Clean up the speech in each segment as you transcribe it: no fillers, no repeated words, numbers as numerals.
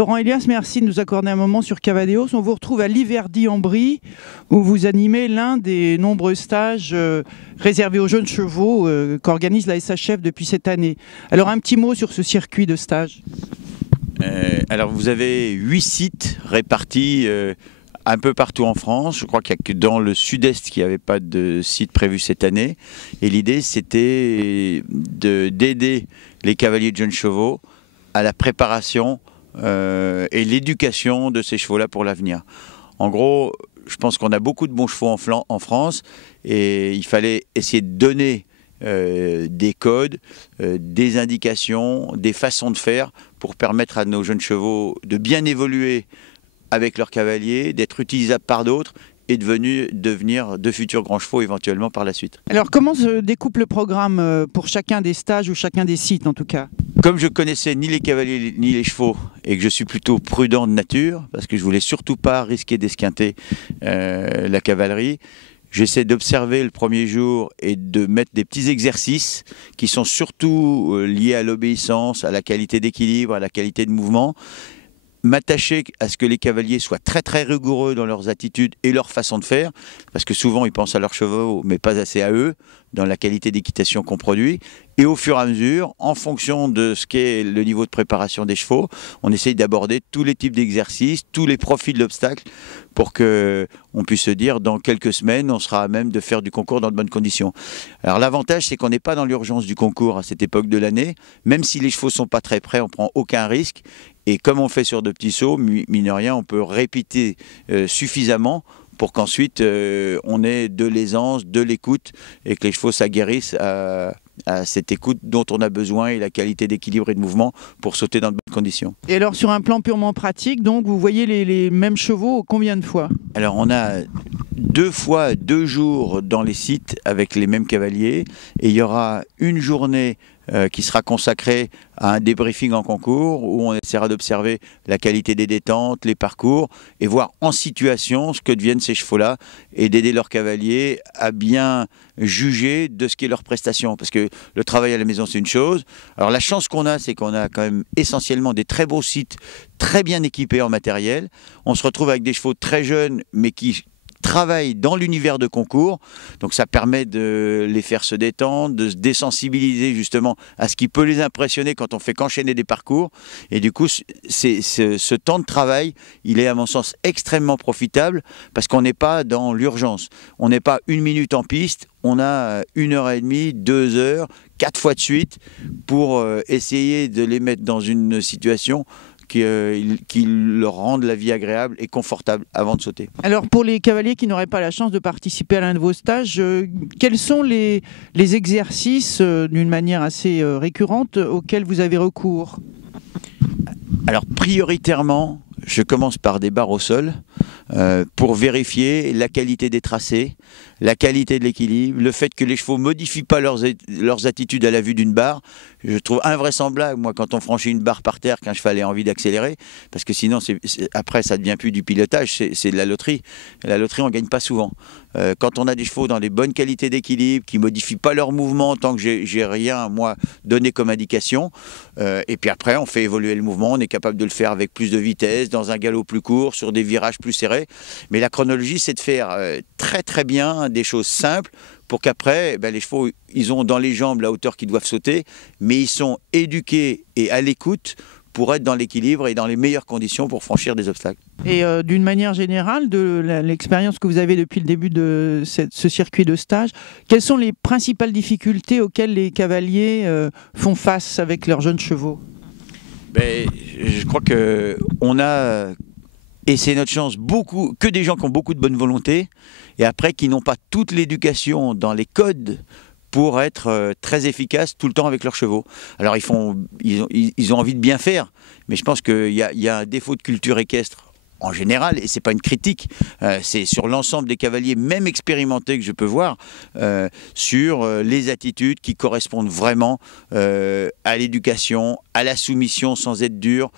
Laurent Elias, merci de nous accorder un moment sur Cavadeos. On vous retrouve à Liverdy-en-Brie, où vous animez l'un des nombreux stages réservés aux jeunes chevaux qu'organise la SHF depuis cette année. Alors un petit mot sur ce circuit de stage. Alors vous avez 8 sites répartis un peu partout en France. Je crois qu'il n'y a que dans le sud-est qu'il n'y avait pas de site prévu cette année. Et l'idée, c'était d'aider les cavaliers de jeunes chevaux à la préparation et l'éducation de ces chevaux-là pour l'avenir. En gros, je pense qu'on a beaucoup de bons chevaux en France et il fallait essayer de donner des codes, des indications, des façons de faire pour permettre à nos jeunes chevaux de bien évoluer avec leurs cavaliers, d'être utilisables par d'autres et devenir de futurs grands chevaux éventuellement par la suite. Alors comment se découpe le programme pour chacun des stages ou chacun des sites en tout cas? Comme je connaissais ni les cavaliers ni les chevaux et que je suis plutôt prudent de nature, parce que je voulais surtout pas risquer d'esquinter la cavalerie, j'essaie d'observer le premier jour et de mettre des petits exercices qui sont surtout liés à l'obéissance, à la qualité d'équilibre, à la qualité de mouvement. M'attacher à ce que les cavaliers soient très très rigoureux dans leurs attitudes et leur façon de faire, parce que souvent ils pensent à leurs chevaux mais pas assez à eux, dans la qualité d'équitation qu'on produit. Et au fur et à mesure, en fonction de ce qu'est le niveau de préparation des chevaux, on essaye d'aborder tous les types d'exercices, tous les profils d'obstacles, pour qu'on puisse se dire dans quelques semaines, on sera à même de faire du concours dans de bonnes conditions. Alors l'avantage, c'est qu'on n'est pas dans l'urgence du concours à cette époque de l'année. Même si les chevaux ne sont pas très prêts, on ne prend aucun risque. Et comme on fait sur de petits sauts, mine de rien, on peut répéter suffisamment pour qu'ensuite on ait de l'aisance, de l'écoute et que les chevaux s'aguerrissent à cette écoute dont on a besoin et la qualité d'équilibre et de mouvement pour sauter dans de bonnes conditions. Et alors sur un plan purement pratique, donc vous voyez les mêmes chevaux combien de fois? Alors on a 2 fois 2 jours dans les sites avec les mêmes cavaliers et il y aura une journée qui sera consacrée à un débriefing en concours où on essaiera d'observer la qualité des détentes, les parcours et voir en situation ce que deviennent ces chevaux-là et d'aider leurs cavaliers à bien juger de ce qu'est leur prestation. Parce que le travail à la maison, c'est une chose. Alors la chance qu'on a, c'est qu'on a quand même essentiellement des très beaux sites, très bien équipés en matériel. On se retrouve avec des chevaux très jeunes mais qui travaillent dans l'univers de concours, donc ça permet de les faire se détendre, de se désensibiliser justement à ce qui peut les impressionner quand on fait qu'enchaîner des parcours, et du coup ce temps de travail, il est à mon sens extrêmement profitable, parce qu'on n'est pas dans l'urgence, on n'est pas 1 minute en piste, on a 1h30, 2 heures, 4 fois de suite, pour essayer de les mettre dans une situation qui leur rendent la vie agréable et confortable avant de sauter. Alors pour les cavaliers qui n'auraient pas la chance de participer à l'un de vos stages, quels sont les exercices d'une manière assez récurrente auxquels vous avez recours? Alors prioritairement, je commence par des barres au sol pour vérifier la qualité des tracés, la qualité de l'équilibre, le fait que les chevaux ne modifient pas leurs attitudes à la vue d'une barre. Je trouve invraisemblable, moi, quand on franchit une barre par terre, qu'un cheval ait envie d'accélérer, parce que sinon, après, ça ne devient plus du pilotage, c'est de la loterie. Et la loterie, on ne gagne pas souvent. Quand on a des chevaux dans les bonnes qualités d'équilibre, qui ne modifient pas leur mouvement tant que j'ai rien, moi, donné comme indication, et puis après, on fait évoluer le mouvement, on est capable de le faire avec plus de vitesse, dans un galop plus court, sur des virages plus serrés. Mais la chronologie, c'est de faire très très bien des choses simples pour qu'après, les chevaux, ils ont dans les jambes la hauteur qu'ils doivent sauter, mais ils sont éduqués et à l'écoute pour être dans l'équilibre et dans les meilleures conditions pour franchir des obstacles. Et d'une manière générale, de l'expérience que vous avez depuis le début de ce circuit de stage, quelles sont les principales difficultés auxquelles les cavaliers font face avec leurs jeunes chevaux? Je crois qu'on a... Et c'est notre chance, que des gens qui ont beaucoup de bonne volonté, et après qui n'ont pas toute l'éducation dans les codes pour être très efficaces tout le temps avec leurs chevaux. Alors ils ont envie de bien faire, mais je pense qu'il y a un défaut de culture équestre en général, et c'est pas une critique, c'est sur l'ensemble des cavaliers, même expérimentés, que je peux voir, sur les attitudes qui correspondent vraiment à l'éducation, à la soumission sans être dur,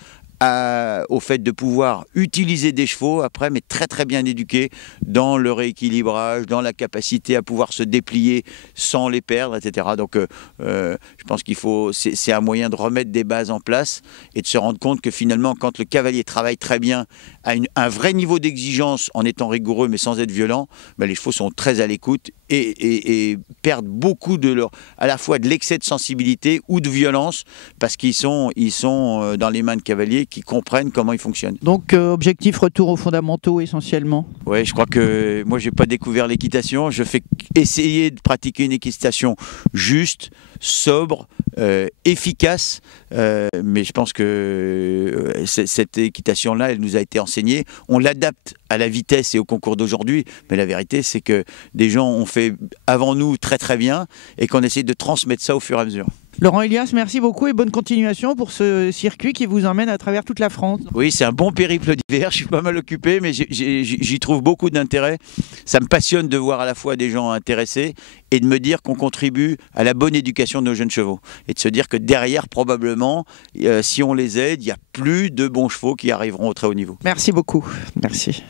au fait de pouvoir utiliser des chevaux après, mais très très bien éduqués dans le rééquilibrage, dans la capacité à pouvoir se déplier sans les perdre, etc. Donc je pense c'est un moyen de remettre des bases en place et de se rendre compte que finalement, quand le cavalier travaille très bien, à un vrai niveau d'exigence en étant rigoureux mais sans être violent, ben les chevaux sont très à l'écoute et perdent beaucoup à la fois de l'excès de sensibilité ou de violence parce qu'ils sont dans les mains de cavaliers qui comprennent comment ils fonctionnent. Donc objectif retour aux fondamentaux essentiellement. Oui, je crois que moi j'ai pas découvert l'équitation, je fais essayer de pratiquer une équitation juste, sobre, efficace, mais je pense que cette équitation-là, elle nous a été enseignée. On l'adapte à la vitesse et au concours d'aujourd'hui, mais la vérité c'est que des gens ont fait avant nous très très bien et qu'on essaie de transmettre ça au fur et à mesure. Laurent Elias, merci beaucoup et bonne continuation pour ce circuit qui vous emmène à travers toute la France. Oui, c'est un bon périple d'hiver, je suis pas mal occupé, mais j'y trouve beaucoup d'intérêt. Ça me passionne de voir à la fois des gens intéressés et de me dire qu'on contribue à la bonne éducation de nos jeunes chevaux. Et de se dire que derrière, probablement, si on les aide, il y a plus de bons chevaux qui arriveront au très haut niveau. Merci beaucoup. Merci.